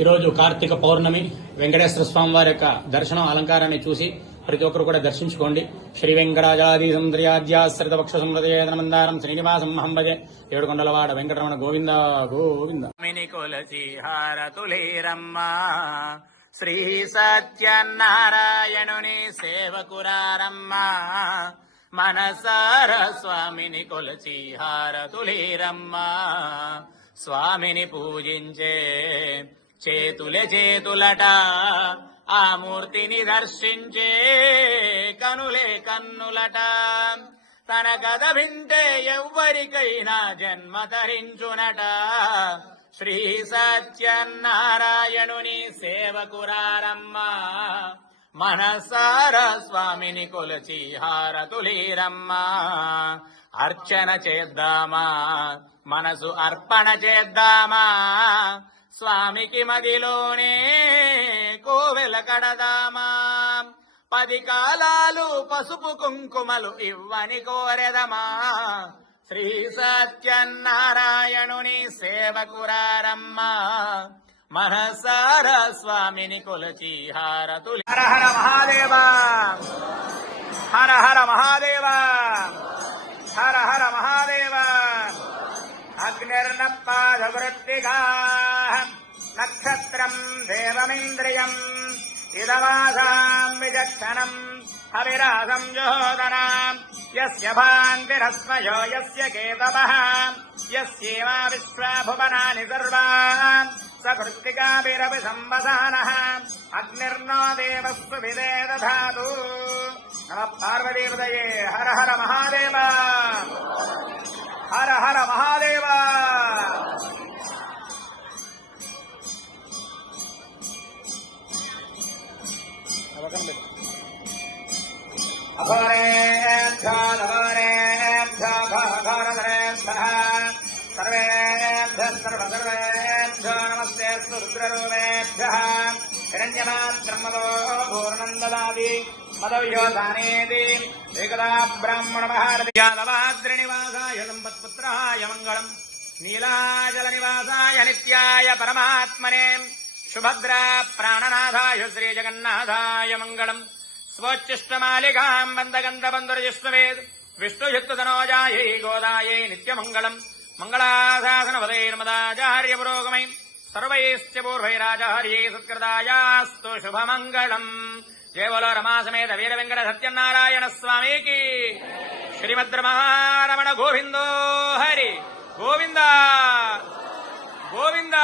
ఈరోజు కార్తీక పౌర్ణమి వెంకటేశ్వర స్వామి వారి యొక్క దర్శనం అలంకారాన్ని చూసి ప్రతి ఒక్కరు కూడా దర్శించుకోండి. శ్రీ వెంకటాజాది సౌందర్యాద్యాశ్రిత వక్ష సంహృదయేతనమందారం శ్రీనివాసం మహంభజే. ఏడుకొండలవాడ వెంకటరమణ గోవింద గోవింద. శ్రీ సత్యనారాయణుని సేవకురారమ్మా, మనసార స్వామిని కొలచి హారతులేరమ్మా. స్వామిని పూజించే చేతులట, ఆ మూర్తిని దర్శించే కనులే కన్నులట. తన కథ వింటే ఎవ్వరికైనా జన్మ తరించునట. శ్రీ సత్యనారాయణుని సేవకురారమ్మా, మనసార స్వామిని కొలచి హారతులేరమ్మా. అర్చన చేద్దామా, మనసు అర్పణ చేద్దామా, స్వామికి మదిలోనే కోవెల కడదామా. 10 కాలాలు పసుపు కుంకుమలు ఇవ్వని కోరెదమా. శ్రీ సత్యనారాయణుని సేవకురారమ్మా, మనసార స్వామిని కొలచి హారతులు. హర హర మహాదేవ, హర హర మహాదేవ, హర హర మహాదేవ. అగ్నిర్నపాదవృత్తిగా నక్షత్రం దేవమింద్రియం ఇదవాసాం విచక్షణం హవిరాసం జోదనాం. యస్య భాంతిరస్మయో యస్య కేతవః యస్యేవా విశ్వభువనాని సర్వాణి సకృత్తికాభిరపి సంవసానః. అగ్నిర్నో దేవస్సు విదే దధాతు. నమః పార్వతీపతయే. హర హర మహాదేవ, హర హర మహాదేవ. అఘోరేభ్యో నఘోరేభ్యో ఘోరధరేభ్యః సర్వేభ్యః సర్వసర్వేభ్యో నమస్తేస్తు రుద్రరూపేభ్యః. హిరణ్యమాత్రం మదో పూర్ణం దదాతి మదవ్యోధానేతి ఏకదా బ్రాహ్మణమహారతి. యాదవాద్రినివాసాయ సంపత్పుత్రాయ మంగళం, నీలాచలనివాసాయ నిత్యాయ పరమాత్మనే, సుభద్రా ప్రాణనాథాయ శ్రీజగన్నాథాయ మంగళం. స్వోచ్చిష్టమాలికాం బంధగంధబంధురజిష్ణవేద్ విష్ణుయుక్తనోజాయై గోదాయై నిత్యమంగళం. మంగళాశాసనపదైర్మదాచార్య పురోగమై సర్వైశ్చ పూర్వైరాచార్యై సత్కృతాయాస్తు శుభమంగళం. జయ బోలో రమాసమేత వీర వెంకట సత్యనారాయణ స్వామికి. శ్రీమద్రమణ గోవిందో హరి గోవింద గోవింద.